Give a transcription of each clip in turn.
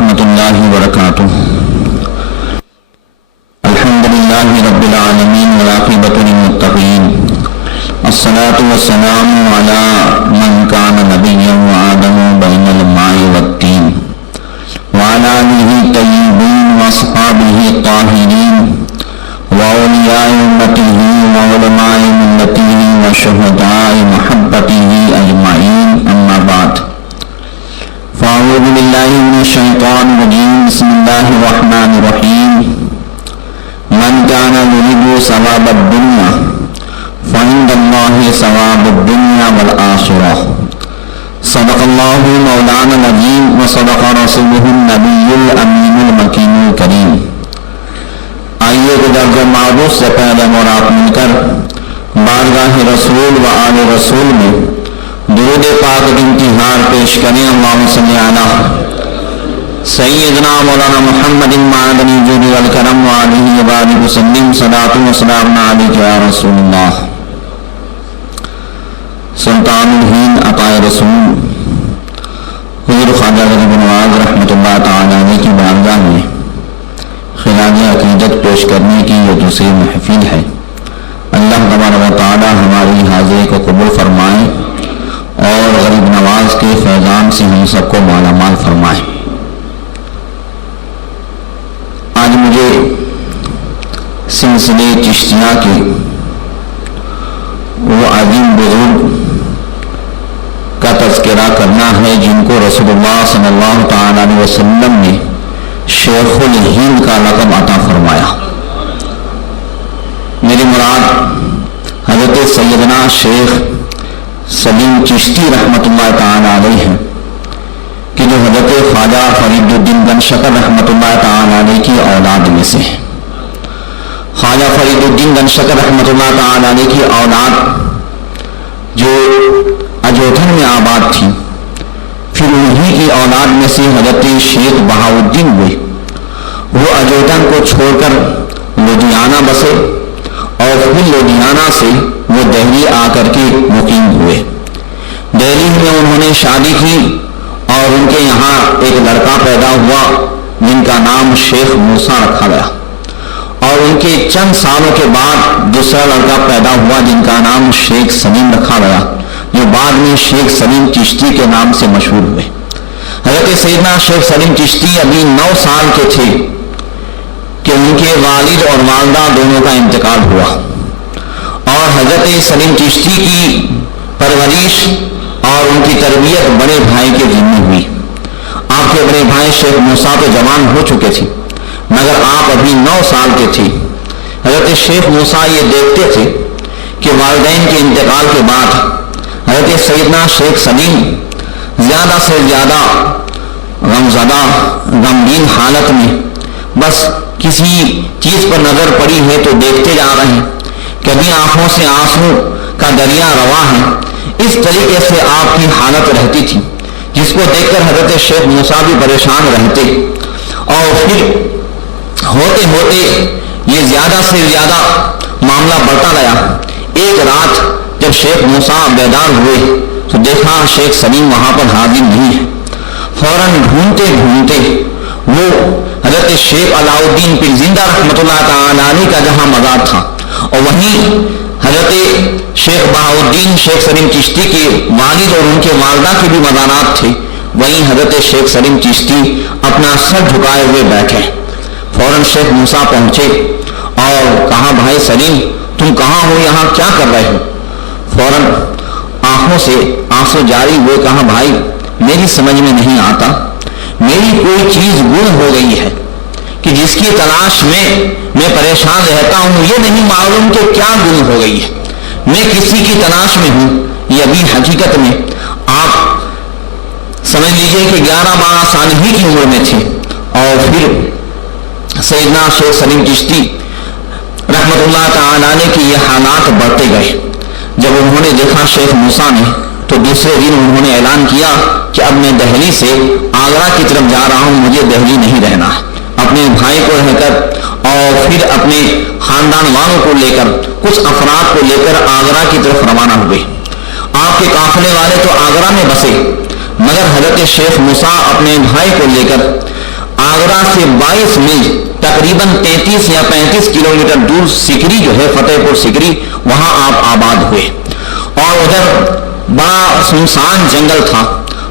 ورحمۃ اللہ وبرکاتہ۔ الحمد للہ رب العالمین والعاقبۃ للمتقین، الصلاۃ والسلام علی من کان نبیا وآدم بین الماء والطین وعلی آلہ الطیبین واصحابہ الطاہرین واولیاء امتہ وعلماء ملتہ وشہداء محبتہ اجمعین، اما بعد فاعوذ باللہ من الشیطان الرجیم، بسم اللہ الرحمن الرحیم۔ من کان یرید ثواب الدنیا فعند اللہ ثواب الدنیا والآخرہ، صدق اللہ مولانا العظیم وصدق رسولہ النبی الامین المکین الکریم۔ آئیے درج معروف سے پہلے مراد مل کر بارگاہ رسول و آل رسول میں درود پاک انتہار پیش کریں۔ اللہم صلی علی سیدنا مولانا محمد معدن الجود والکرم وآلہ وبارک وسلم، صلاۃ و سلام علیک یا رسول اللہ۔ سلطان الہند عطائے رسول حضور خواجہ غریب نواز رحمۃ اللہ تعالی علیہ کی بارگاہ میں خراج عقیدت پیش کرنے کی یہ دوسری محفل ہے۔ اللہ تبارک و تعالی ہماری حاضری کو قبول فرمائے اور غریب نواز کے فیضان سے ہم سب کو مالا مال فرمائے۔ آج مجھے سلسلے چشتیہ کے وہ عظیم بزرگ کا تذکرہ کرنا ہے جن کو رسول اللہ صلی اللہ تعالی علیہ وسلم نے شیخ الہند کا لقب عطا فرمایا۔ میری مراد حضرت سیدنا شیخ سلیم چشتی رحمۃ اللہ تعالی علیہ ہیں کہ جو حضرت خواجہ فرید الدین گنج شکر رحمۃ اللہ تعالی علیہ کی اولاد میں سے ہیں۔ خواجہ فرید الدین گنج شکر رحمۃ اللہ تعالی علیہ کی اولاد جو اجودھن میں آباد تھی، پھر انہی کی اولاد میں سے حضرت شیخ بہاؤالدین ہوئے۔ وہ اجودھن کو چھوڑ کر لدھیانہ بسے اور پھر لدھیانہ سے وہ دہلی آ کر کے مقیم ہوئے۔ دہلی میں انہوں نے شادی کی اور ان کے یہاں ایک لڑکا پیدا ہوا جن کا نام شیخ موسیٰ رکھا گیا، اور ان کے چند سالوں کے بعد دوسرا لڑکا پیدا ہوا جن کا نام شیخ سلیم رکھا گیا، جو بعد میں شیخ سلیم چشتی کے نام سے مشہور ہوئے۔ حضرت سیدنا شیخ سلیم چشتی ابھی 9 سال کے تھے کہ ان کے والد اور والدہ دونوں کا انتقال ہوا، اور حضرت سلیم چشتی کی پرورش اور ان کی تربیت بڑے بھائی کے ذمہ ہوئی۔ آپ کے بڑے بھائی شیخ موسیٰ تو جوان ہو چکے تھے مگر آپ ابھی 9 سال کے تھے۔ حضرت شیخ موسیٰ یہ دیکھتے تھے کہ والدین کے انتقال کے بعد حضرت سیدنا شیخ سلیم زیادہ سے زیادہ غمزدہ غمگین حالت میں بس کسی چیز پر نظر پڑی ہے تو دیکھتے جا رہے ہیں، کبھی آنکھوں سے آنسو کا دریا رواں ہے۔ اس طریقے سے آپ کی حالت رہتی تھی جس کو دیکھ کر حضرت شیخ موسیٰ بھی پریشان رہتے، اور پھر ہوتے ہوتے یہ زیادہ سے زیادہ معاملہ بڑھتا گیا۔ ایک رات جب شیخ موسیٰ بیدار ہوئے تو دیکھا شیخ سلیم وہاں پر حاضر نہیں ہے۔ فوراً ڈھونڈتے ڈھونڈتے وہ حضرت شیخ علاؤالدین پیر زندہ رحمۃ اللہ تعالی علیہ کا جہاں مزار تھا، اور وہیں حضرت شیخ بہاؤالدین شیخ سلیم چشتی کے والد اور ان کے والدہ کے بھی مزارات تھے، وہیں حضرت شیخ سلیم چشتی اپنا سر جھکائے ہوئے بیٹھے۔ فوراً شیخ موسیٰ پہنچے اور کہا، بھائی سلیم تم کہاں ہو، یہاں کیا کر رہے ہو؟ فوراً آنکھوں سے آنسو جاری ہوئے، کہا بھائی میری سمجھ میں نہیں آتا، میری کوئی چیز گم ہو گئی ہے کہ جس کی تلاش میں پریشان رہتا ہوں، یہ نہیں معلوم کہ کیا گم ہو گئی ہے۔ میں کسی کی تلاش میں ہوں۔ یہ ابھی حقیقت میں آپ سمجھ لیجئے کہ 11-12 سال ہی کی عمر میں تھے، اور پھر سیدنا شیخ سلیم چشتی رحمۃ اللہ تعالی علیہ کی یہ حالات بڑھتے گئے۔ جب انہوں نے دیکھا شیخ موسیٰ نے تو دوسرے دن انہوں نے اعلان کیا کہ اب میں دہلی سے آگرہ کی طرف جا رہا ہوں، مجھے دہلی نہیں رہنا ہے۔ اپنے بھائی کو رہ کر اور پھر اپنے خاندان والوں کو لے کر، کچھ افراد کو لے کر آگرہ کی طرف روانہ ہوئے۔ آپ کے قافلے والے تو آگرہ میں بسے، مگر حضرت شیخ موسیٰ اپنے بھائی کو لے کر آگرہ سے 22 میل تقریباً 33 یا 35 کلومیٹر دور سکری جو ہے، فتح پور سکری، وہاں آپ آباد ہوئے. اور ادھر بڑا سنسان جنگل تھا،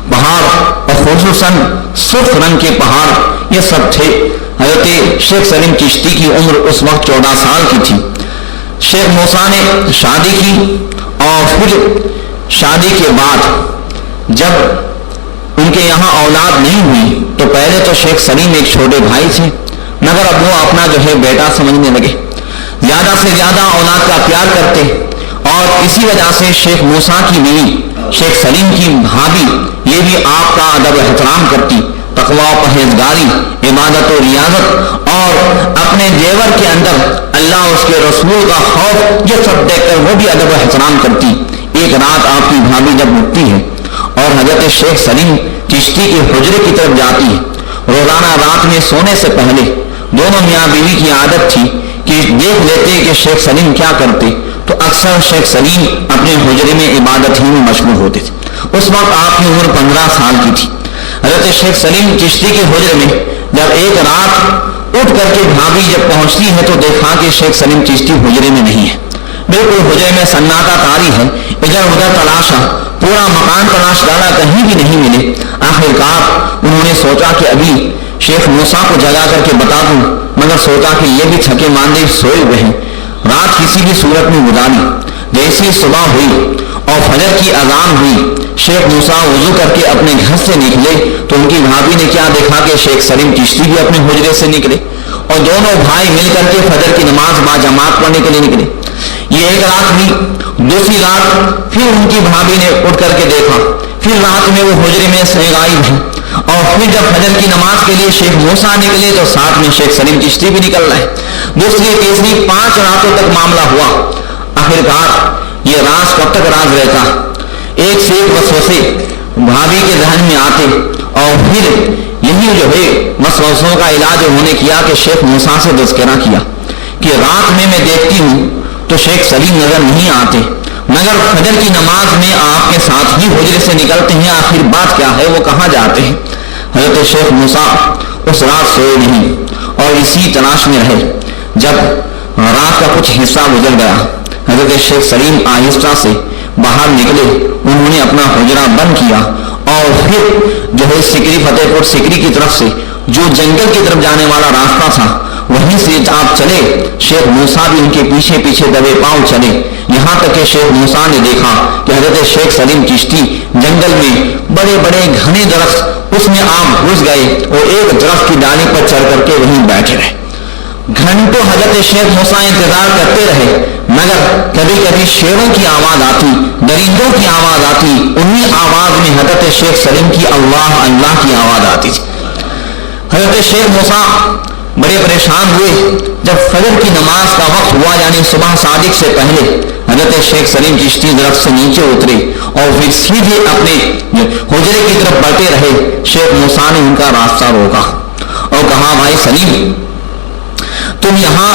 پہاڑ اور خصوصاً سرخ رنگ کے پہاڑ یہ سب تھے. حضرت شیخ سلیم چشتی کی عمر اس وقت 14 سال کی تھی. شیخ موسیٰ نے شادی کی اور پھر شادی کے بعد جب ان کے یہاں اولاد نہیں ہوئی تو پہلے تو شیخ سلیم ایک چھوٹے بھائی تھے، مگر اب وہ اپنا جو ہے بیٹا سمجھنے لگے، زیادہ سے زیادہ اولاد کا پیار کرتے. اور اسی وجہ سے شیخ موسیٰ کی بیوی شیخ سلیم کی بھابھی یہ بھی آپ کا ادب و احترام کرتی، تقویٰ و پرہیزگاری، عبادت و ریاضت اور اپنے دیور کے اندر اللہ اس کے رسول کا خوف، یہ سب دیکھ کر وہ بھی ادب و احترام کرتی. ایک رات آپ کی بھابھی جب اٹھتی ہے اور حضرت شیخ سلیم چشتی کے حجرے کی طرف جاتی ہے، روزانہ رات میں سونے سے پہلے دونوں میاں بیوی کی عادت تھی کہ دیکھ لیتے کہ شیخ سلیم کیا کرتے، تو اکثر شیخ سلیم اپنے حجرے میں عبادت ہی میں مشغول ہوتے تھے. اس وقت آپ کی عمر 15 سال کی تھی. حضرت شیخ سلیم چشتی کے حجرے میں جب ایک رات اٹھ کر کے بھابھی جب پہنچتی ہے تو دیکھا کہ شیخ سلیم چشتی حجرے میں نہیں ہے، بالکل حجرے میں سناٹا طاری ہے. ادھر ادھر تلاشا، پورا مکان تلاش ڈالا، کہیں بھی نہیں ملے. آخرکار انہوں نے سوچا کہ ابھی شیخ موسیٰ کو جگا کر کے بتا دوں، مگر سوچا کہ یہ بھی تھکے ماندے سوئے ہوئے ہیں، رات کسی بھی صورت میں گزاری. جیسی صبح ہوئی اور فجر کی اذان ہوئی، شیخ موسیٰ وضو کر کے اپنے گھر سے نکلے تو ان کی بھابھی نے کیا دیکھا کہ شیخ سلیم چشتی بھی اپنے حجرے سے نکلے اور دونوں بھائی مل کر کے فجر کی نماز با جماعت پڑھنے کے لیے نکلے. یہ ایک رات ہوئی. دوسری رات پھر ان کی بھابھی نے اٹھ کر کے دیکھا، پھر رات میں وہ حجرے میں سے غائب ہیں. اور پھر جب فجر کی نماز کے لیے شیخ موسیٰ نکلے تو ساتھ میں شیخ سلیم چشتی بھی نکل رہے. دوسری تیسری 5 راتوں تک معاملہ ہوا. آخرکار یہ راز کب تک راز رہتا، ایک سے ایک وسوسے بھابھی کے ذہن میں آتے. اور پھر یہی جو ہے وسوسوں کا علاج انہوں نے کیا کہ شیخ موسیٰ سے تذکرہ کیا کہ رات میں دیکھتی ہوں تو شیخ سلیم نظر نہیں آتے، مگر فجر کی نماز میں آپ کے ساتھ ہی حجرے سے نکلتے ہیں، آخر بات کیا ہے، وہ کہاں جاتے ہیں. حضرت شیخ موسیٰ اس رات سوئے نہیں اور اسی تلاش میں رہے. جب رات کا کچھ حصہ گزر گیا، حضرت شیخ سلیم آہستہ سے باہر نکلے. انہوں نے اپنا حجرہ بند کیا اور پھر جو ہے سکری، فتح پور سکری کی طرف سے جو جنگل کی طرف جانے والا راستہ تھا وہیں سے آپ چلے. شیخ موسیٰ بھی ان کے پیچھے پیچھے دبے پاؤں چلے، یہاں تک کہ شیخ موسیٰ نے دیکھا کہ حضرت شیخ سلیم چشتی جنگل میں بڑے بڑے گھنے درخت اس میں آپ گھس گئے اور ایک درخت کی ڈالی پر چڑھ کر کے وہیں بیٹھے رہے. گھنٹوں حضرت شیخ موسیٰ انتظار کرتے رہے، مگر کبھی کبھی شیروں کی آواز آتی، درندوں کی آواز آتی، انہی آواز میں حضرت شیخ سلیم کی اللہ اللہ کی آواز آتی. حضرت شیخ موسیٰ بڑے پریشان ہوئے. جب فجر کی نماز کا وقت ہوا یعنی صبح صادق سے پہلے، حضرت شیخ سلیم چشتی درخت سے نیچے اترے اور پھر سیدھے اپنے حجرے کی طرف بڑھتے رہے. شیخ موسیٰ نے ان کا راستہ روکا اور کہا، بھائی سلیم، تم یہاں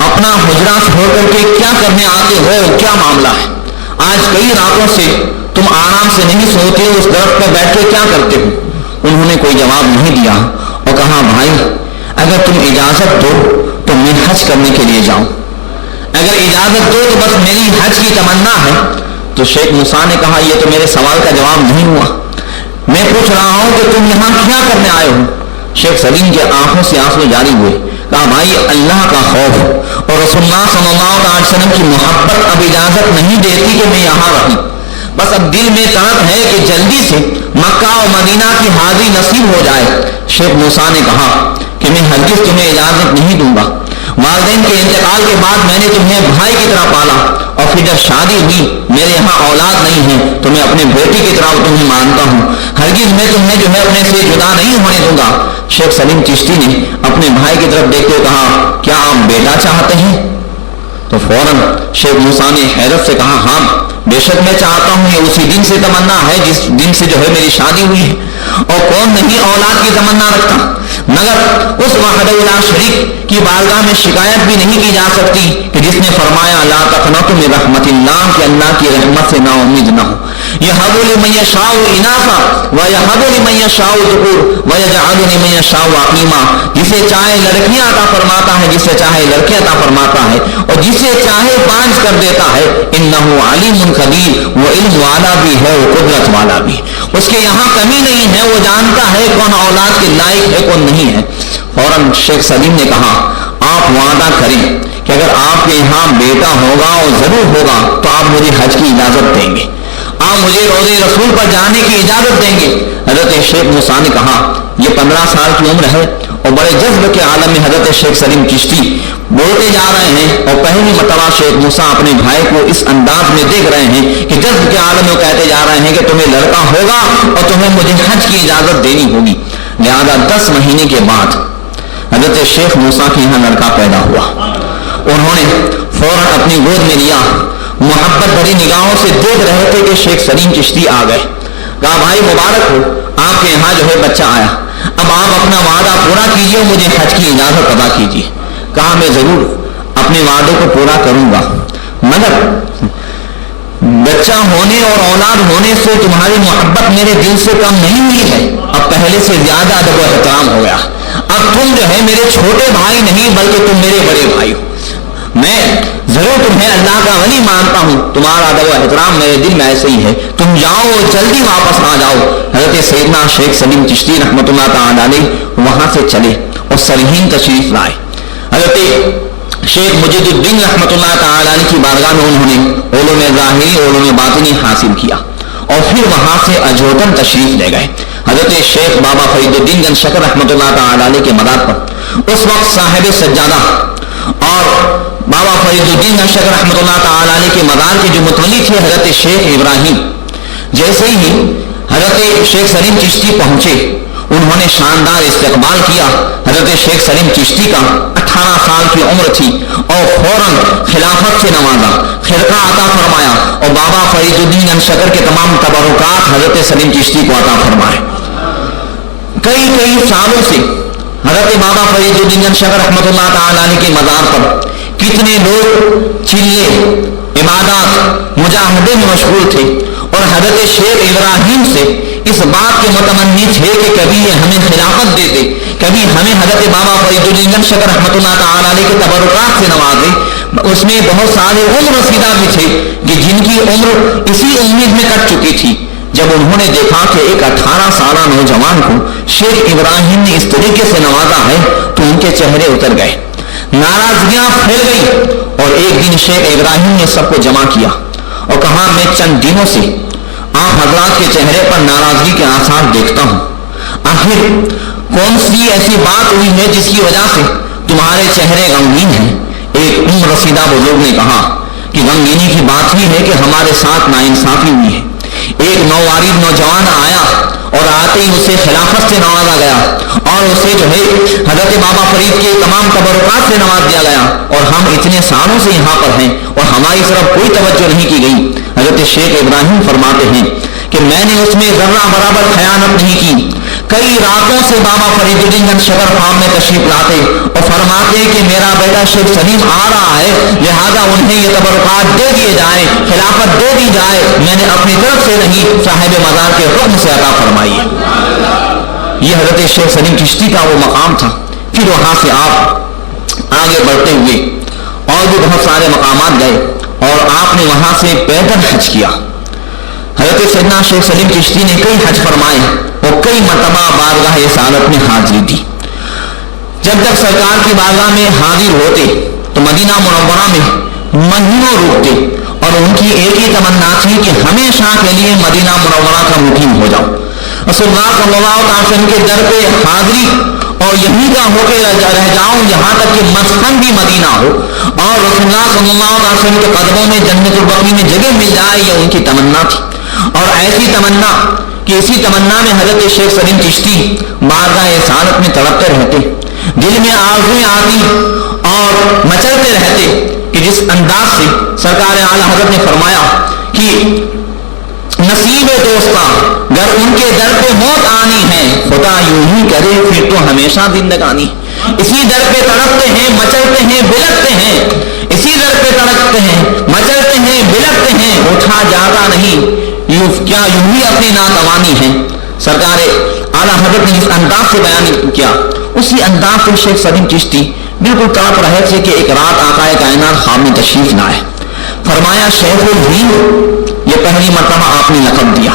اپنا حجرہ چھوڑ کر کے کیا کرنے آتے ہو؟ کیا معاملہ ہے؟ آج کئی راتوں سے تم آرام سے نہیں سوتے، اس درخت پر بیٹھ کے کیا کرتے ہو؟ انہوں نے کوئی جواب نہیں دیا اور کہا، بھائی اگر تم اجازت دو تو میں حج کرنے کے لیے جاؤں. اگر اجازت دو تو بس میری حج کی تمنا ہے. تو شیخ موسیٰ نے کہا، یہ تو میرے سوال کا جواب نہیں ہوا، میں پوچھ رہا ہوں کہ تم یہاں کیا کرنے آئے ہو؟ شیخ سلیم کے آنکھوں سے آنسو جاری ہوئے. کہا، بھائی اللہ کا خوف اور رسول اللہ صلی اللہ علیہ وسلم کی محبت اب اجازت نہیں دیتی کہ میں یہاں رہوں. بس اب دل میں طلب ہے کہ جلدی سے مکہ اور مدینہ کی حاضری نصیب ہو جائے. شیخ موسیٰ نے کہا کہ میں ہرگز تمہیں اجازت نہیں دوں گا. والدین کے انتقال کے بعد میں نے تمہیں بھائی کی طرح پالا اور پھر جب شادی ہوئی میرے یہاں اولاد نہیں ہے تو میں اپنے بیٹی کی طرح تمہیں مانتا ہوں. ہرگز میں تمہیں جو ہے اپنے سے جدا نہیں ہونے دوں گا. شیخ سلیم چشتی نے اپنے بھائی کی طرف دیکھتے کہا، کیا آپ بیٹا چاہتے ہیں؟ تو فوراً شیخ موسیٰ نے حیرت سے کہا، ہاں بے شک میں چاہتا ہوں، یہ اسی دن سے تمنا ہے جس دن سے جو ہے میری شادی ہوئی ہے. اور کون نہیں اولاد کی تمنا رکھتا، مگر اس وحدہ لا شریک کی بارگاہ میں شکایت بھی نہیں کی جا سکتی کہ جس نے فرمایا لا تقنطوا من رحمت اللہ، کہ اللہ کی رحمت سے نا امید نہ ہو. یہب لمن یشاء اناثا ویہب لمن یشاء ذکور ویجعل لمن یشاء عقیما، جسے چاہے لڑکیاں عطا فرماتا ہے، جسے چاہے لڑکے عطا فرماتا ہے، اور جسے چاہے پانچ کر دیتا ہے۔ انہ علیم قدیر، وہ علم والا بھی ہے، وہ قدرت والا بھی، اس کے یہاں کمی نہیں ہے، وہ جانتا ہے کون اولاد کے لائق ہے کون نہیں ہے۔ فوراً شیخ سلیم نے کہا آپ وعدہ کریں کہ اگر آپ کے یہاں بیٹا ہوگا اور ضرور ہوگا تو آپ مجھے حج کی اجازت دیں گے، آپ مجھے روضے رسول پر جانے کی اجازت دیں گے۔ حضرت شیخ موسیٰ نے کہا یہ 15 سال کی عمر ہے، اور بڑے جذب کے عالم میں حضرت شیخ سلیم چشتی بولتے جا رہے ہیں، اور پہلی مرتبہ شیخ موسیٰ اپنے بھائی کو اس انداز میں دیکھ رہے ہیں کہ جذب کے عالم میں کہتے جا رہے ہیں کہ تمہیں لڑکا ہوگا اور تمہیں مجھے حج کی اجازت دینی ہوگی۔ لہذا 10 مہینے کے بعد حضرت شیخ موسیٰ کے یہاں لڑکا پیدا ہوا، انہوں نے فوراً اپنی گود میں لیا، محبت بھری نگاہوں سے دیکھ رہے تھے کہ شیخ سلیم چشتی آ گئے۔ کہا بھائی مبارک ہو، آپ کے یہاں جو ہے بچہ آیا، اب آپ اپنا وعدہ پورا کیجئے اور مجھے حج کی اجازت ادا کیجئے۔ کہا میں ضرور اپنے وعدے کو پورا کروں گا، مگر بچہ ہونے اور اولاد ہونے سے تمہاری محبت میرے دل سے کم نہیں ہوئی ہے، اب پہلے سے زیادہ ادب و احترام ہو گیا، اب تم جو ہے میرے چھوٹے بھائی نہیں بلکہ تم میرے بڑے بھائی ہو، میں ضرور تمہیں اللہ کا ولی مانتا ہوں، تمہارا ادب و احترام میرے دل میں ایسے ہی ہے، تم جاؤ اور جلدی واپس آ جاؤ۔ حضرت سیدنا شیخ سلیم چشتی رحمۃ اللہ تعالی علیہ وہاں سے چلے اور سرہند تشریف لائے۔ حضرت شیخ مجید الدین رحمۃ اللہ تعالی علیہ کی بارگاہ میں انہوں نے علوم ظاہری اور علوم باطنی حاصل کیا، اور پھر وہاں سے اجوتن تشریف لے گئے۔ حضرت شیخ بابا فرید الدین گنج شکر رحمۃ اللہ تعالی علیہ کے مدار پر اس وقت صاحب سجادہ اور بابا فرید الدین گنج شکر رحمۃ اللہ تعالی علیہ کے مدار کے جو متولی تھے حضرت شیخ ابراہیم، جیسے ہی حضرت شیخ سلیم چشتی پہنچے انہوں نے شاندار استقبال کیا۔ حضرت شیخ سلیم چشتی کا 18 سال کی عمر تھی اور فوراً خلافت سے نوازا، خرقہ عطا فرمایا، اور بابا فرید الدین گنج شکر کے تمام تبرکات حضرت سلیم چشتی کو عطا فرمائے۔ کئی سالوں سے حضرت بابا فرید الدین گنج شکر رحمۃ اللہ تعالی علیہ کے مزار پر کتنے لوگ چلے عبادات مجاہدے میں مشغول تھے، اور حضرت شیخ ابراہیم سے اس بات کے متمنی تھے کہ کبھی یہ ہمیں خلافت دے دے، کبھی ہمیں حضرت بابا فرید الدین گنج شکر رحمۃ اللہ تعالی علیہ کے تبرکات سے نوازے۔ اس میں بہت سارے عمر رسیدہ بھی تھے کہ جن کی عمر اسی امید میں کٹ چکی تھی۔ جب انہوں نے دیکھا کہ ایک 18 سالہ نوجوان کو شیخ ابراہیم نے اس طریقے سے نوازا ہے تو ان کے چہرے اتر گئے، ناراضگیاں پھیل گئی، اور ایک دن شیخ ابراہیم نے سب کو جمع کیا اور کہا میں چند دنوں سے آپ حضرات کے چہرے پر ناراضگی کے آثار دیکھتا ہوں، آخر کون سی ایسی بات ہوئی ہے جس کی وجہ سے تمہارے چہرے غمگین ہیں؟ ایک عمر رسیدہ بزرگ نے کہا کہ غمگینی کی بات ہی ہے کہ ہمارے ساتھ ناانصافی ہوئی ہے۔ ایک نووارد نوجوان آیا اور آتے ہی اسے خلافت سے نوازا گیا، اور اسے جو ہے حضرت بابا فرید کے تمام تبرکات سے نواز دیا گیا، اور ہم اتنے سالوں سے یہاں پر ہیں اور ہماری طرف کوئی توجہ نہیں کی گئی۔ حضرت شیخ ابراہیم فرماتے ہیں کہ میں نے اس میں ذرہ برابر خیانت نہیں کی۔ کئی راتوں سے بابا فرید الدین گنج شکر فارم میں تشریف لاتے اور فرماتے کہ میرا بیٹا شیخ سلیم آ رہا ہے، لہذا انہیں یہ تبرکات دے دیے جائیں، خلافت دے دی جائے، میں نے اپنی طرف سے نہیں صاحب مزار کے حکم سے عطا فرمائی ہے۔ یہ حضرت شیخ سلیم چشتی کا وہ مقام تھا۔ پھر وہاں سے آپ آگے بڑھتے ہوئے اور بھی بہت سارے مقامات گئے، اور آپ نے وہاں سے پیدل حج کیا۔ حضرت سیدنا شیخ سلیم چشتی نے کئی حج فرمائے اور کئی مرتبہ بارگاہ رسالت میں حاضری دی۔ جب تک سرکار کی بارگاہ میں حاضر ہوتے تو مدینہ منورہ میں مہینوں رکتے، اور ان کی ایک ہی تمنا تھی کہ ہمیشہ کے لیے مدینہ منورہ کا مقیم ہو جاؤ، رسول اللہ صلی اللہ علیہ وسلم کے در پہ حاضری اور یہیں کا ہو کے رہ جاؤں، یہاں تک کہ مسکن بھی مدینہ ہو، اور رسول اللہ صلی اللہ علیہ وسلم کے قدموں میں جنت البقیع میں جگہ مل جائے، یہ ان کی تمنا تھی۔ اور ایسی تمنا کہ اسی تمنا میں حضرت شیخ سلیم چشتی بارگاہ رسالت میں تڑپتے رہتے، دل میں آرزویں آتی اور مچلتے رہتے کہ جس انداز سے سرکار اعلیٰ حضرت نے فرمایا کہ نصیب دوستا گر ان کے در پہ موت آنی ہے، خدا یوں ہی کرے پھر تو ہمیشہ زندگانی۔ اسی در پہ تڑپتے ہیں، مچلتے ہیں، بلکتے ہیں، اسی در پہ تڑپتے ہیں، مچلتے ہیں، بلکتے ہیں، اٹھا جاتا نہیں، یوں کیا یوں ہی اپنی ناتوانی ہے۔ سرکار اعلیٰ حضرت نے جس انداز سے بیان کیا اسی انداز سے شیخ سلیم چشتی بالکل تڑپ رہے تھے کہ ایک رات آقا کائنات خواب میں تشریف لائے. فرمایا شیخ الہند، یہ پہلی مرتبہ آپ نے لقب دیا.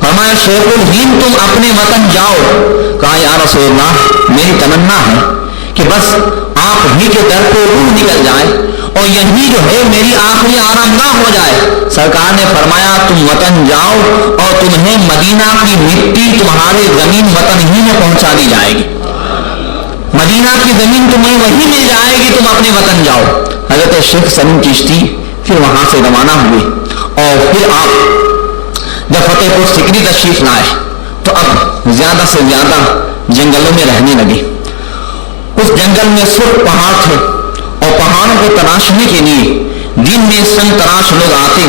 فرمایا شیخ الہند تم اپنے وطن جاؤ. کہا یا رسول اللہ میری تمنا ہے کہ بس آپ ہی کے در پہ روح نکل جائے اور یہی جو ہے میری آخری آرامگاہ ہو جائے. سرکار نے فرمایا تم وطن جاؤ اور تمہیں مدینہ کی مٹی تمہارے زمین وطن ہی میں پہنچا دی جائے گی. مدینہ کی زمین تمہیں وہی مل جائے گی، تم اپنے وطن جاؤ. حضرت شیخ سلیم چشتی پھر وہاں سے روانہ ہوئے اور پھر آپ جب فتح پور سکری تشریف لائے تو اب زیادہ سے زیادہ جنگلوں میں رہنے لگے. اس جنگل میں سرخ پہاڑ تھے اور پہاڑوں کو تراشنے کے لیے دن میں سن تراش لوگ آتے.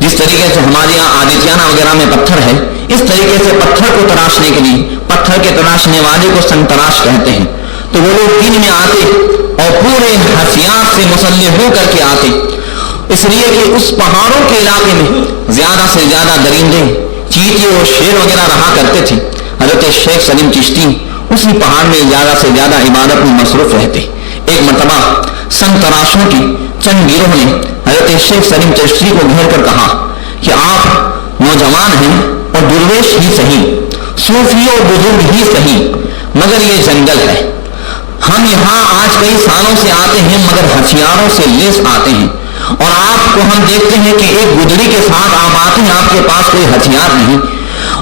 جس طریقے سے ہمارے یہاں آدتیانہ وغیرہ میں پتھر ہے، اس طریقے سے پتھر کو تراشنے کے لیے پتھر کے تراشنے والے کو سن تراش کہتے ہیں. تو وہ لوگ دن میں آتے اور پورے ہتھیار سے مسلح ہو کر کے آتے، اس لیے کہ اس پہاڑوں کے علاقے میں زیادہ سے زیادہ درندے چیتے اور شیر وغیرہ رہا کرتے تھے. حضرت شیخ سلیم چشتی اسی پہاڑ میں زیادہ سے زیادہ عبادت میں مصروف رہتے. ایک مرتبہ سن تراشوں کی چند گروہ نے حضرت شیخ سلیم چشتی کو گھیر کر کہا کہ آپ نوجوان ہیں اور درویش ہی صحیح، صوفی اور بزرگ ہی صحیح، مگر یہ جنگل ہے. ہم یہاں آج کئی سالوں سے آتے ہیں مگر ہتھیاروں سے لیس آتے ہیں اور آپ کو ہم دیکھتے ہیں کہ ایک گدڑی کے ساتھ آپ آتے ہیں، آپ کے پاس کوئی ہتھیار نہیں.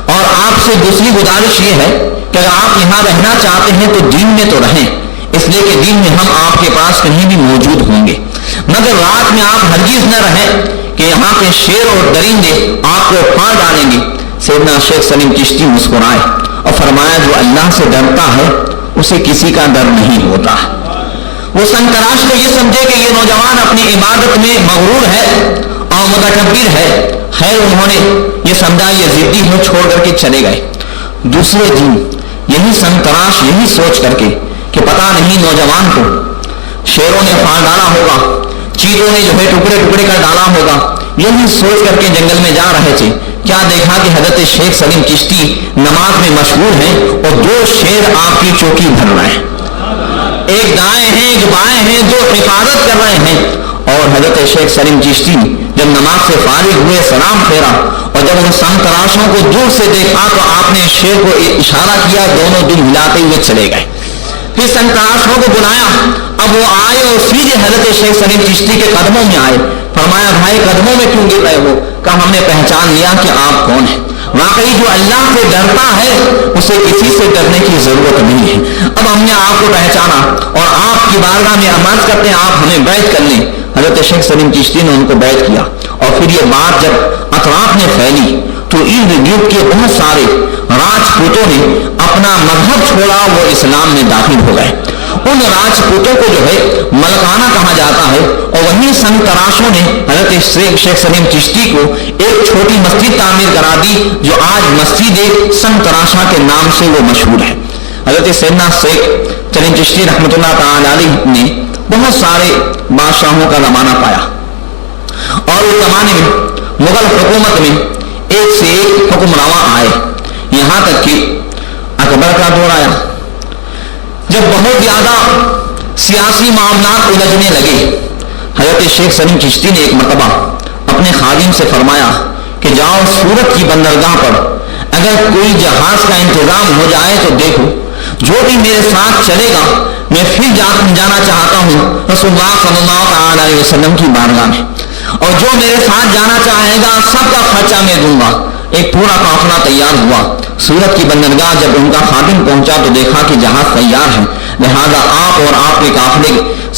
اور آپ سے دوسری گزارش یہ ہے کہ اگر آپ یہاں رہنا چاہتے ہیں تو دین میں تو رہیں، اس لیے کہ دین میں ہم آپ کے پاس کہیں بھی موجود ہوں گے، مگر رات میں آپ ہرگز نہ رہیں کہ یہاں کے شیر اور درندے آپ کو پھاڑ ڈالیں گے. سیدنا شیخ سلیم چشتی مسکرائے اور فرمایا جو اللہ سے ڈرتا ہے اسے کسی کا ڈر نہیں ہوتا. وہ سن تراش کو یہ سمجھے کہ یہ نوجوان اپنی عبادت میں مغرور ہے اور متکبر ہے. خیر انہوں نے یہ سمجھا یہ ضدی ہو، چھوڑ کر کے چلے گئے. دوسرے دن یہی سن تراش یہی سوچ کر کے کہ پتہ نہیں نوجوان کو شیروں نے پھاڑ ڈالا ہوگا، چیتوں نے جو ہے ٹکڑے ٹکڑے کر ڈالا ہوگا، یہی سوچ کر کے جنگل میں جا رہے تھے. کیا دیکھا کہ حضرت شیخ سلیم چشتی نماز میں مشغول ہیں اور دو شیر آپ کی چوکی بھر رہے ہیں، ایک دائیں ہیں ایک بائیں ہیں، دو حفاظت کر رہے ہیں. اور حضرت شیخ سلیم چشتی جب نماز سے فارغ ہوئے سلام پھیرا اور جب ان سن تراشوں کو دور سے دیکھا تو آپ نے شیر کو اشارہ کیا، دونوں دل ہلاتے ہوئے چلے گئے. پھر سن تراشوں کو بلایا، اب وہ آئے اور سیدھے حضرت شیخ سلیم چشتی کے قدموں میں آئے. فرمایا بھائی قدموں میں کیوں گر رہے ہو؟ کہا ہم نے پہچان لیا کہ آپ کون ہیں. واقعی جو اللہ سے ڈرتا ہے اسے کسی سے ڈرنے کی ضرورت نہیں ہے. اب ہم نے آپ کو پہچانا اور آپ کی بارگاہ میں عرض کرتے ہیں آپ ہمیں بیعت کر لیں. حضرت شیخ سلیم چشتی نے ان کو بیعت کیا اور پھر یہ بات جب اطراف میں پھیلی تو ارد گرد کے بہت سارے راجپوتوں نے اپنا مذہب چھوڑا، وہ اسلام میں داخل ہو گئے. ان راجپوتوں کو جو ہے ملکانہ کہا جاتا ہے اور وہیں سن تراشوں نے حضرت شیخ سلیم چشتی کو ایک چھوٹی مسجد تعمیر کرا دی جو آج مسجد سن تراشا کے نام سے وہ مشہور ہے. حضرت سیدنا شیخ سلیم چشتی رحمۃ اللہ تعالی علیہ نے بہت سارے بادشاہوں کا زمانہ پایا اور اس زمانے میں مغل حکومت میں ایک سے ایک حکمراں آئے، یہاں تک کہ اکبر کا دور آیا. جب بہت زیادہ سیاسی معاملات الجھنے لگے، حضرت شیخ سلیم چشتی نے ایک مرتبہ اپنے خادم سے فرمایا کہ جاؤ سورت کی بندرگاہ پر اگر کوئی جہاز کا انتظام ہو جائے تو دیکھو، جو بھی میرے ساتھ چلے گا میں پھر جانا چاہتا ہوں رسول اللہ صلی اللہ علیہ وسلم کی بارگاہ میں، اور جو میرے ساتھ جانا چاہے گا سب کا خرچہ میں دوں گا. ایک پورا قافلہ تیار ہوا. سورت کی بندرگاہ جب ان کا خادم پہنچا تو دیکھا کہ جہاز تیار ہے، لہذا آپ اور آپ کے قافلے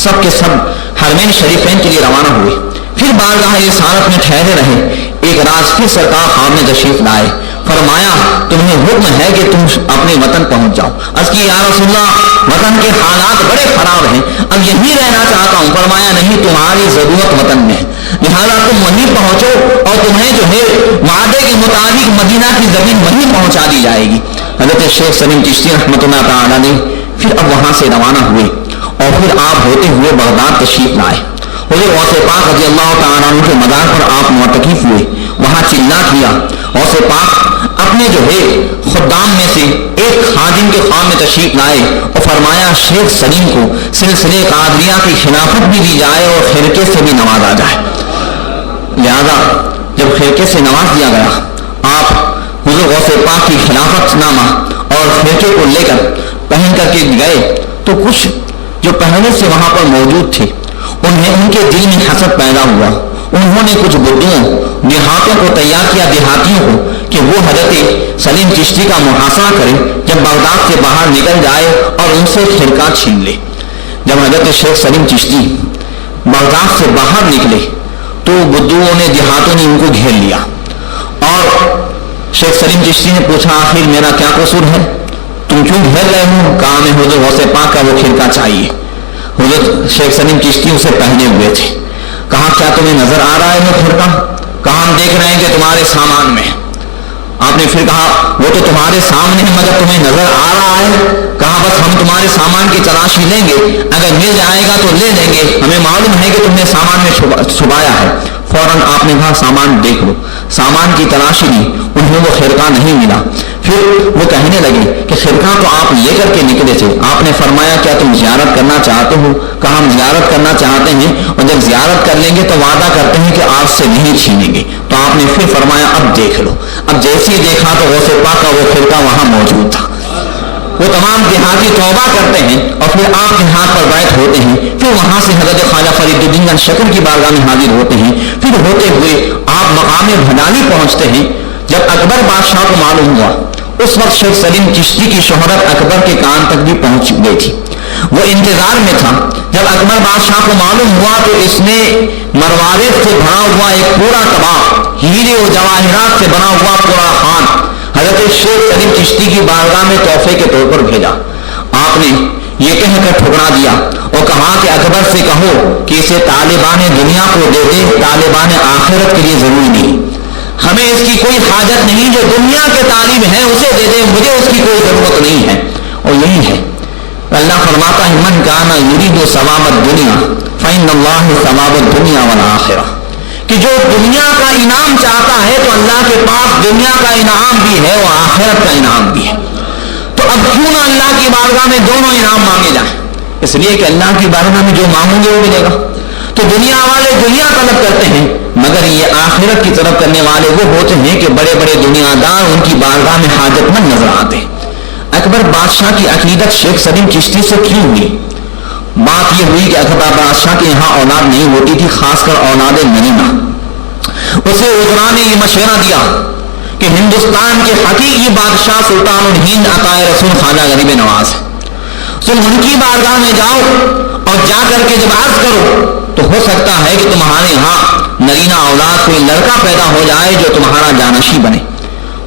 سب کے سب حرمین شریفین کے لیے روانہ ہوئے. پھر بارگاہ رسالت میں ٹھہرے رہے. ایک رات پھر سرکار خواب میں تشریف لائے. فرمایا تمہیں حکم ہے کہ تم اپنے وطن پہنچ جاؤ. عرض کی یا رسول اللہ وطن کے حالات بڑے خراب ہیں، اب یہیں رہنا چاہتا ہوں. فرمایا نہیں، تمہاری ضرورت وطن میں ہے، لہذا تم وہیں پہنچو اور تمہیں جو ہے وعدے کے مطابق مدینہ کی زمین وہیں پہنچا دی جائے گی. حضرت شیخ سلیم چشتی رحمۃ اللہ تعالی نے پھر اب وہاں سے روانہ ہوئے اور پھر آپ ہوتے ہوئے بغداد تشریف لائے. حضور غوث پاک رضی اللہ تعالیٰ عنہ کے مزار پر آپ معتکف ہوئے، وہاں چلا کیا غوث پاک اپنے جو ہے خدام میں سے ایک خادم کے خواب میں تشریف لائے اور فرمایا شیخ سلیم کو سلسلے قادریہ کی خلافت بھی دی جائے اور خرقے سے بھی نوازا جائے۔ لہذا جب خرقے سے نواز دیا گیا، آپ حضور غوث پاک کی خلافت نامہ اور خرقے کو لے کر پہن کر کے گئے تو کچھ جو پہلے سے وہاں پر موجود تھے ان کے دل میں حسد پیدا ہوا۔ انہوں نے کچھ بدوؤں دیہاتوں کو تیار کیا، دیہاتیوں کو، کہ وہ حضرت سلیم چشتی کا محاصرہ کرے، جب بغداد سے باہر نکل جائے اور ان سے خرقہ چھین لے۔ جب حضرت شیخ سلیم چشتی بغداد سے باہر نکلے تو بدوؤں نے، دیہاتوں نے ان کو گھیر لیا اور شیخ سلیم چشتی نے پوچھا آخر میرا کیا قصور ہے، تم کیوں گھیر رہے ہو؟ کہا میں حضور غوث پاک کا وہ خرقہ چاہیے۔ حضرت شیخ سلیم چشتی اسے پہنے ہوئے تھے۔ کہا کیا تمہیں نظر آ رہا ہے وہ خرقہ؟ کہا ہم دیکھ رہے ہیں کہ تمہارے سامان میں۔ آپ نے پھر کہا وہ تو تمہارے سامنے ہے مگر تمہیں نظر آ رہا ہے؟ کہا بس ہم تمہارے سامان کی تلاشی لیں گے، اگر مل جائے گا تو لے لیں گے، ہمیں معلوم ہے کہ تم نے سامان میں چھپایا ہے۔ فوراً آپ نے کہا سامان دیکھ لو۔ سامان کی تلاشی لی، انہیں وہ خرقہ نہیں ملا۔ پھر وہ کہنے لگے کہ خرقہ تو آپ لے کر کے نکلے تھے، آپ نے فرمایا کیا تم زیارت کرنا چاہتے ہو؟ کہا ہم زیارت کرنا چاہتے ہیں، اور جب زیارت کر لیں گے تو وعدہ کرتے ہیں کہ آپ سے نہیں چھینیں گے۔ تو آپ نے پھر فرمایا اب دیکھ لو۔ اب جیسے ہی دیکھا تو غوث پاک کا وہ خرقہ وہاں موجود تھا۔ وہ تمام دیہاتی توبہ کرتے ہیں اور پھر آپ کے ہاتھ پر بیعت ہوتے ہیں۔ پھر وہاں سے حضرت خواجہ فرید الدین گنج شکر کی بارگاہ میں حاضر ہوتے ہیں۔ پھر ہوتے ہوئے آپ مقام بھنالی پہنچتے ہیں۔ جب اکبر بادشاہ کو معلوم ہوا، اس وقت شیخ سلیم چشتی کی شہرت اکبر کے کان تک بھی پہنچ گئی تھی۔ وہ انتظار میں تھا۔ جب اکبر بادشاہ کو معلوم ہوا تو اس نے مروارید سے بھرا ہوا ایک پورا کباب، ہیرے و جواہرات سے بنا ہوا پورا خان حضرت شیخ سلیم چشتی کی بارگاہ میں تحفے کے طور پر بھیجا۔ آپ نے یہ کہہ کر ٹھکرا دیا اور کہا کہ اکبر سے کہو کہ اسے طالبان دنیا کو دے دے، طالبان آخرت کے لیے ضروری نہیں، ہمیں اس کی کوئی حاجت نہیں، جو دنیا کے طالب ہیں اسے دے دے، مجھے اس کی کوئی ضرورت نہیں ہے۔ اور یہی ہے اللہ فرماتا ہے من کان یرید ثواب الدنیا فإن اللہ ثواب الدنیا والآخرہ، کہ جو دنیا کا انعام چاہتا ہے تو اللہ کے پاس دنیا کا انعام بھی ہے اور آخرت کا انعام بھی ہے۔ تو اب کیوں نہ اللہ کی بارگاہ میں دونوں انعام مانگے جائیں؟ اس لیے کہ اللہ کی بارگاہ میں جو مانگیں گے وہ ملے گا۔ تو دنیا والے دنیا طلب کرتے ہیں، مگر یہ آخرت کی طرف کرنے والے وہ ہوتے ہیں کہ بڑے بڑے دنیا دار ان کی بارگاہ میں حاجت مند نظر آتے ہیں۔ اکبر بادشاہ کی عقیدت شیخ سلیم چشتی سے کیوں ہوئی؟ بات یہ ہوئی کہ اکبر بادشاہ کے یہاں اولاد نہیں ہوتی تھی، خاص کر اولاد ننینا۔ اسے وزراء نے یہ مشورہ دیا کہ ہندوستان کے حقیقی بادشاہ سلطان الہند عطائے رسول خواجہ غریب نواز ہے، تم ان کی بارگاہ میں جاؤ اور جا کر کے جب عرض کرو تو ہو سکتا ہے کہ تمہارے یہاں نگینہ اولاد کوئی لڑکا پیدا ہو جائے جو تمہارا جانشین بنے۔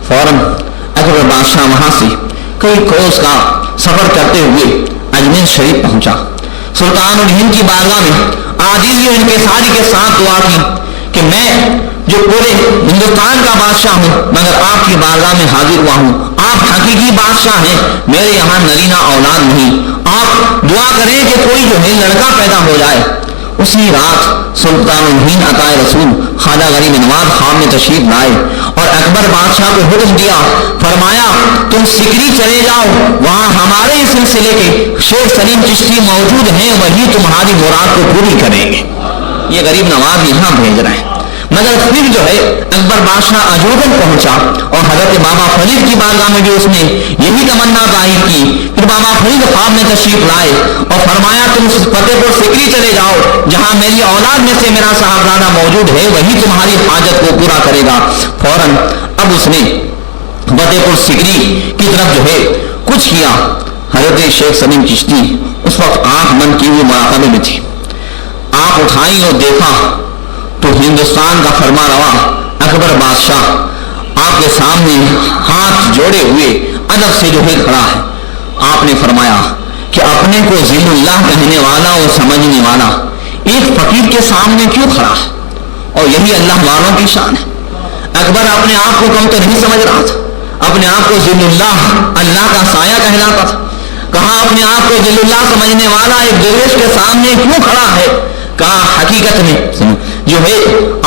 فوراً اکبر بادشاہ وہاں سے کئی کوس کا سفر کرتے ہوئے اجمیر شریف پہنچا۔ سلطان الہند کی بارگاہ میں عاجزی و انکساری کے ساتھ دعا کی کہ میں جو پورے ہندوستان کا بادشاہ ہوں مگر آپ کی بارگاہ میں حاضر ہوا ہوں، آپ حقیقی بادشاہ ہیں، میرے یہاں نگینہ اولاد نہیں، آپ دعا کریں کہ کوئی جو ہے لڑکا پیدا ہو جائے۔ اسی رات سلطان الہند عطائے رسول خواجہ غریب نواز خواب میں تشریف لائے اور اکبر بادشاہ کو حکم دیا، فرمایا تم سکری چلے جاؤ، وہاں ہمارے اس سلسلے کے شیخ سلیم چشتی موجود ہیں، وہی تمہاری مراد کو پوری کریں گے۔ یہ غریب نواز یہاں بھیج رہے ہیں۔ مگر پھر جو ہے اکبر بادشاہ اجودن پہنچا اور حضرت بابا فرید کی بارگاہ میں بھی اس نے یہی تمنا ظاہر کی۔ پھر بابا فرید خواب میں تشریف لائے اور فرمایا تم فتح پور سکری چلے جاؤ، جہاں میری اولاد میں سے میرا صاحبزادہ موجود ہے، وہی تمہاری حاجت کو پورا کرے گا۔ فوراً اب اس نے فتح پور سکری کی طرف جو ہے کچھ کیا۔ حضرت شیخ سلیم چشتی اس وقت آنکھ بند کی ہوئی مراقبے میں تھی۔ آنکھ اٹھائی اور دیکھا تو ہندوستان کا فرما روا اکبر بادشاہ آپ کے سامنے ہاتھ جوڑے ہوئے ادب سے جو ہے کھڑا ہے۔ آپ نے فرمایا کہ اپنے کو ذل اللہ کہنے والا اور سمجھنے والا ایک فقیر کے سامنے کیوں کھڑا ہے؟ اور یہی اللہ والوں کی شان ہے۔ اکبر اپنے آپ کو کم تو نہیں سمجھ رہا تھا، اپنے آپ کو ذل اللہ، اللہ کا سایہ کہلاتا تھا۔ کہا اپنے آپ کو ذل اللہ سمجھنے والا ایک درویش کے سامنے کیوں کھڑا ہے؟ کہا حقیقت میں جو ہے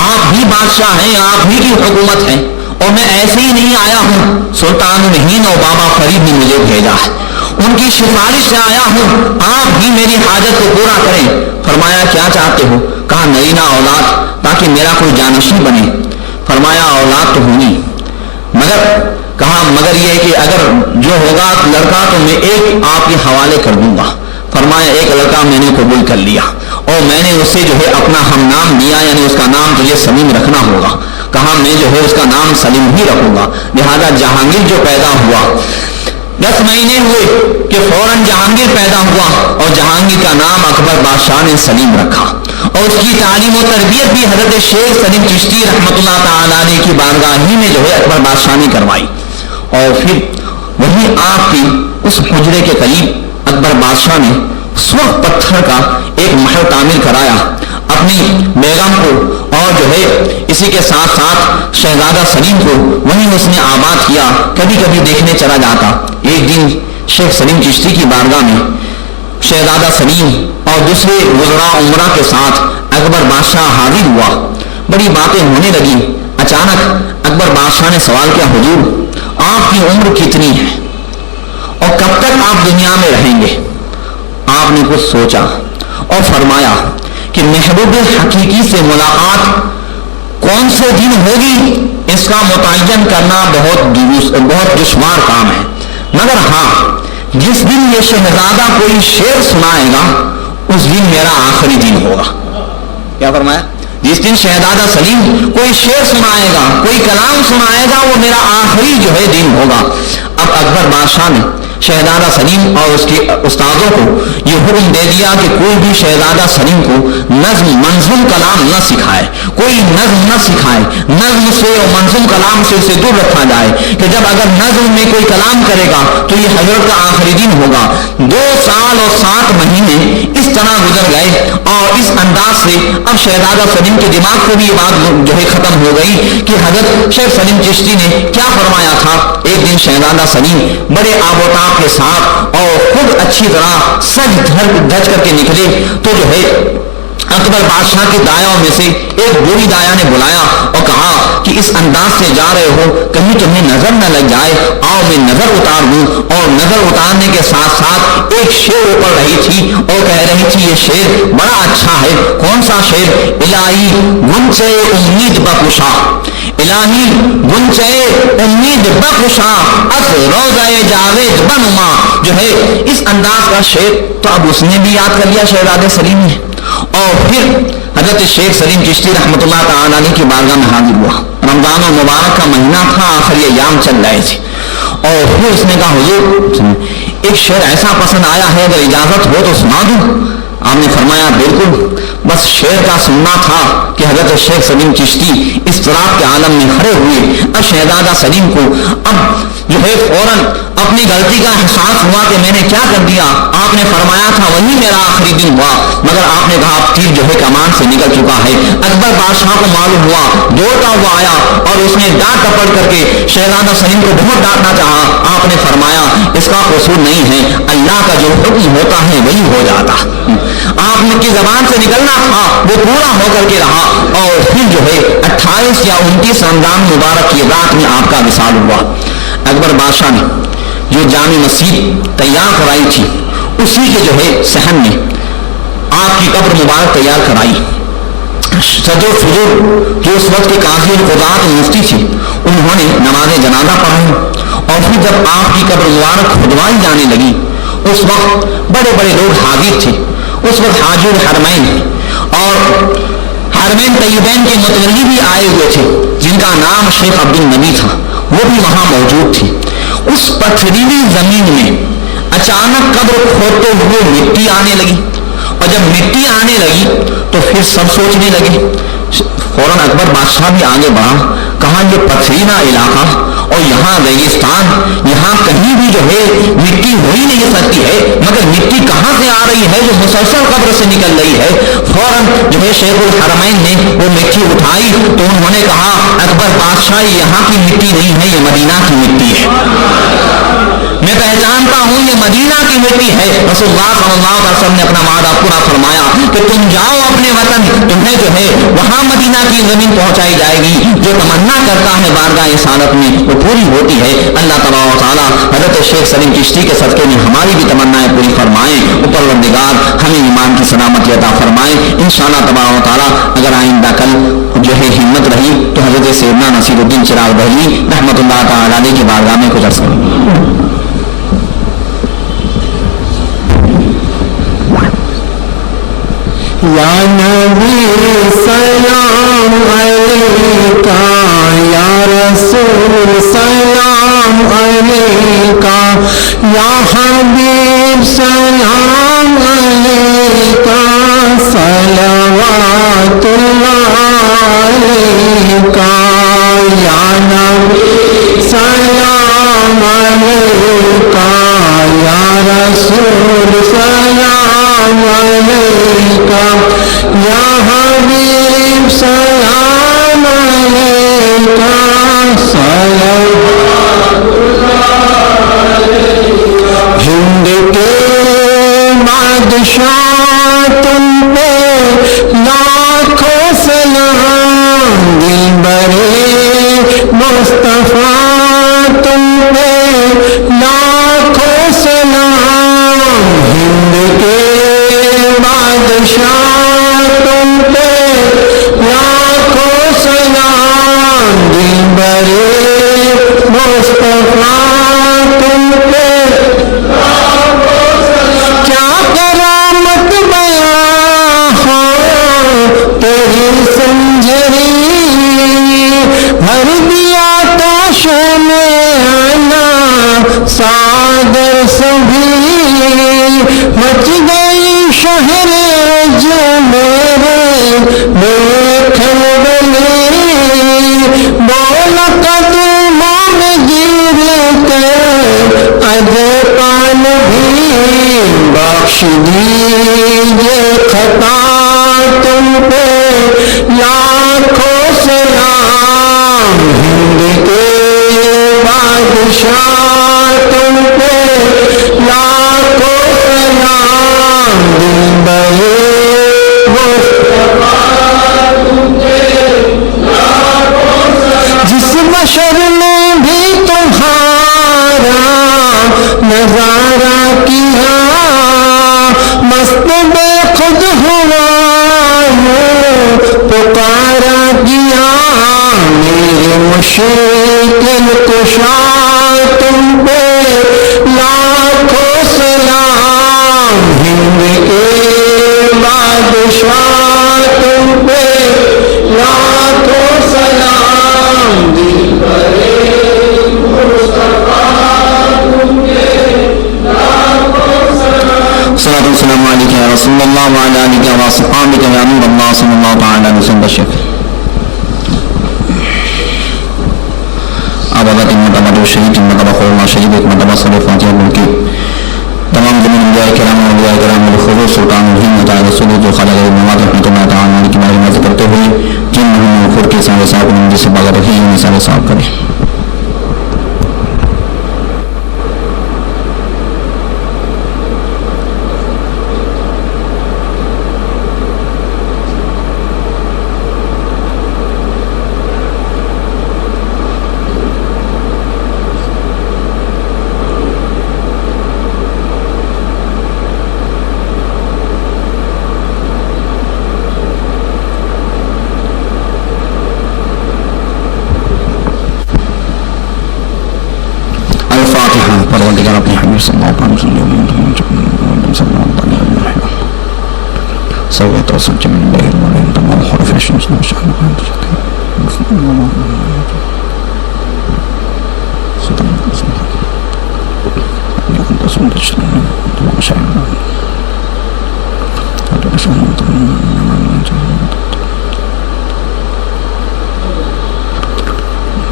آپ ہی بادشاہ ہیں، آپ ہی کی حکومت ہے اور میں ایسے ہی نہیں آیا ہوں، سلطان الہند اور بابا فرید نے مجھے بھیجا ہے، ان کی سفارش سے آیا ہوں، آپ ہی میری حاجت کو پورا کریں۔ فرمایا کیا چاہتے ہو؟ کہا نرینہ اولاد، تاکہ میرا کوئی جانشین بنے۔ فرمایا اولاد تو ہونی، مگر یہ کہ اگر جو ہوگا لڑکا تو میں ایک آپ کے حوالے کر دوں گا۔ فرمایا ایک لڑکا میں نے قبول کر لیا اور میں نے اسے جو ہے اپنا ہم نام دیا، یعنی اس کا نام تجھے سلیم رکھنا ہوگا۔ کہا میں جو ہے اس کا نام سلیم ہی رکھوں گا۔ لہذا جہانگیر جو پیدا ہوا 10 مہینے ہوئے کہ فوراً جہانگیر پیدا ہوا اور جہانگیر کا نام اکبر بادشاہ نے سلیم رکھا، اور اس کی تعلیم و تربیت بھی حضرت شیخ سلیم چشتی رحمۃ اللہ تعالی علیہ کی بارگاہ ہی میں جو ہے اکبر بادشاہ نے کروائی۔ اور پھر وہی آپ کی اس حجرے کے قریب اکبر بادشاہ نے سرخ پتھر کا ایک محل تعمیر کرایا اپنی بیگم کو، اور جو ہے اسی کے ساتھ ساتھ شہزادہ سلیم کو وہیں اس نے آباد کیا، کبھی کبھی دیکھنے چلا جاتا۔ ایک دن شیخ سلیم چشتی کی بارگاہ میں شہزادہ سلیم اور دوسرے وزراء عمرہ کے ساتھ اکبر بادشاہ حاضر ہوا، بڑی باتیں ہونے لگی۔ اچانک اکبر بادشاہ نے سوال کیا، حضور آپ کی عمر کتنی ہے اور کب تک آپ دنیا میں رہیں گے؟ آپ نے کچھ سوچا اور فرمایا کہ محبوب حقیقی سے ملاقات کون سے دن ہوگی اس کا متعین کرنا بہت دشوار کام ہے، مگر ہاں جس دن یہ شہزادہ کوئی شعر سنائے گا اس دن میرا آخری دن ہوگا۔ کیا فرمایا؟ جس دن شہزادہ سلیم کوئی شعر سنائے گا، کوئی کلام سنائے گا، وہ میرا آخری جو ہے دن ہوگا۔ اب اکبر بادشاہ نے شہزادہ سلیم اور اس کے استادوں کو یہ حکم دے دیا کہ کوئی بھی شہزادہ سلیم کو نظم منظوم کلام نہ سکھائے، کوئی نظم نہ سکھائے، نظم سے اور منظوم کلام سے اسے دور رکھا جائے کہ جب اگر نظم میں کوئی کلام کرے گا تو یہ حضرت کا آخری دن ہوگا۔ 2 سال اور 7 مہینے اس طرح گزر گئے اور اس انداز سے اب شہزادہ سلیم کے دماغ کو بھی یہ بات جو ہے ختم ہو گئی کہ حضرت شیخ سلیم چشتی نے کیا فرمایا تھا۔ ایک دن شہزادہ سلیم بڑے آب و تاب کے ساتھ اور خود اچھی طرح سج دھج کر کے نکلے تو جو ہے اکبر بادشاہ کے دایاؤں میں سے ایک بوڑھی دایا نے بلایا اور کہا کہ اس انداز سے جا رہے ہو کہیں تمہیں نظر نہ لگ جائے، آؤ میں نظر اتار دوں۔ اور نظر اتارنے کے ساتھ ساتھ ایک شعر اوپر رہی تھی اور کہہ رہی تھی یہ شعر بڑا اچھا ہے۔ کون سا شعر؟ الہی گنچے امید بخشا، الہی گنچے امید بخشا از روزہ جاوید بنما، جو ہے اس انداز کا شعر تو اب اس نے بھی یاد کر لیا شہزادہ سلیم نے۔ اور پھر حضرت شیخ سلیم چشتی رحمۃ اللہ تعالی علیہ کی بارگاہ میں حاضر ہوا۔ رمضان المبارک کا مہینہ تھا، آخری ایام چل رہے تھے، اور پھر اس نے کہا حضور ایک شعر ایسا پسند آیا ہے، اگر اجازت ہو تو سنا دوں؟ آپ نے فرمایا بالکل۔ بس شعر کا سننا تھا کہ حضرت شیخ سلیم چشتی اضطراب کے عالم میں کھڑے ہوئے۔ اب شہزادہ سلیم کو اب جو ہے فوراً اپنی غلطی کا احساس ہوا کہ میں نے کیا کر دیا۔ آپ نے فرمایا تھا وہی میرا آخری دن ہوا، مگر آپ نے کہا تیر جو ہے کمان سے نکل چکا ہے۔ اکبر بادشاہ کو معلوم ہوا، دوڑتا ہوا آیا اور اس نے ڈانٹ ڈپٹ کر کے شہزادہ سلیم کو بہت ڈانٹنا چاہا۔ آپ نے فرمایا اس کا قصور نہیں ہے، اللہ کا جو حکم ہوتا ہے وہی ہو جاتا۔ آپ نے کی زبان سے نکلنا تھا وہ پورا ہو کر کے رہا، اور پھر جو ہے 28 یا 29 رمضان مبارک کی رات میں آپ کا وصال ہوا۔ اکبر بادشاہ نے جو جامع مسجد تیار کرائی تھی اسی کے جو ہے صحن میں آپ کی قبر مبارک تیار کرائی۔ صدر فضول جو اس وقت کے قاضی القضات مفتی تھے انہوں نے نماز جنازہ پڑھائی، اور پھر جب آپ کی قبر مبارک کھدوائی جانے لگی اس وقت بڑے بڑے لوگ حاضر تھے۔ اس وقت حاجی الحرمین اور حرمین طیبین کے متولی بھی آئے ہوئے تھے جن کا نام شیخ عبد النبی تھا، وہ بھی وہاں موجود تھے۔ اس پتھریلی زمین میں اچانک قبر کھودتے ہوئے مٹی آنے لگی، اور جب مٹی آنے لگی تو پھر سب سوچنے لگے۔ فوراً اکبر بادشاہ بھی آگے بڑھا، کہا یہ پتھریلا علاقہ اور یہاں ریگستان، یہاں کہیں بھی جو ہے مٹی ہو ہی نہیں سکتی ہے، مگر مٹی کہاں سے آ رہی ہے جو مسلسل قبر سے نکل رہی ہے؟ فوراً جو ہے شیخ الحرمین نے وہ مٹی اٹھائی تو انہوں نے کہا اکبر بادشاہ یہاں کی مٹی نہیں ہے، یہ مدینہ کی مٹی ہے۔ میں میں جانتا ہوں یہ مدینہ کی مٹی ہے. رسول اللہ صلی اللہ علیہ وسلم نے اپنا وعدہ پورا فرمایا کہ تم جاؤ اپنے وطن, تمہیں جو ہے وہاں مدینہ کی زمین پہنچائی جائے گی. جو تمنا کرتا ہے بارگاہ رسالت میں وہ پوری ہوتی ہے. اللہ تبارک و تعالیٰ حضرت شیخ سلیم چشتی کے صدقے میں ہماری بھی تمنائیں پوری فرمائیں. پروردگار ہمیں ایمان کی سلامتی عطا فرمائے. انشاءاللہ تبارک و تعالیٰ اگر آئندہ کل جو ہے ہمت رہی تو حضرت سیدنا نصیر الدین چراغ بہلی رحمۃ اللہ تعالیٰ علیہ کی بارگاہ میں کچھ عرض کریں. یا نبی سلام علیکہ, یا رسول سلام علیکہ, یا حبیب سلام علیکہ, صلوات اللہ علیکہ. یا نبی سلام علیکہ, یا رسول سلام علیکہ, یا حبیب سلام علیکہ, صلوات اللہ علیکہ. ہند کے بادشاہ تم پہ لاکھوں سلام, دلبر مصطفیٰ تم پہ لاکھوں سلام. ہند کے بادشاہ تم پہ لاکھوں سلام, دلبر مصطفیٰ تم پہ لاکھوں سلام. کیا کرامت بیان ہو تیری سنجری, بھر دیا تاش میں آنا صادر سبھی, مچ گئی شہر جو میرے دیکھن بلی, بول قدموں میں گر کے ادے پان بھی, بخش دیجیے خطا تم پہ لاکھوں سلام. ہند کے بادشاہ تم پہ لاکھوں سلام, دلبر مصطفیٰ تم پہ لاکھوں سلام. جس بشر نے بھی تمہارا نظارہ کیا, مست بے خود ہوا پکارا کیا, میرے مشکل کشا تم پہ لاکھوں سلام. ہند کے بادشاہ تم پہ لاکھوں سلام, دلبر مصطفیٰ تم پہ لاکھوں سلام. صلاۃ والسلام علیک یا رسول اللہ وعلی آلک و اصحابک یا نور اللہ صلی اللہ تعالی علیہ وسلم. اب اگر تین مرتبہ شہید, تین مرتبہ خورما شہید, ایک مرتبہ صلی فاتحہ ملکی, تمام زمین انبیاء کرام اولیاء کرام الخضر سلطان الہند تعالی رسول جو خالق المواد رحمۃ اللہ تعالی علیہ کی معلومات کرتے ہوئے جن محمد خور کے سارے صاحب نے جس سے بغیر رکھی یہ سارے صاحب کریں. پروردگار اپنے حبیب صلی اللہ علیہ وسلم سویت رسول جمین بہر مولین تمام حرف شمس نوشان قائد جاتے سلطان قسم يكون رسول تجتنين تمام شعرنا هذا رسول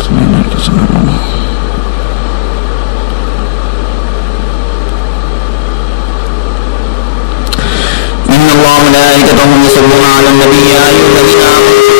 سمعنا لتسمعنا إن الله ملائكته يصلون على النبي يا أيها الذين آمنوا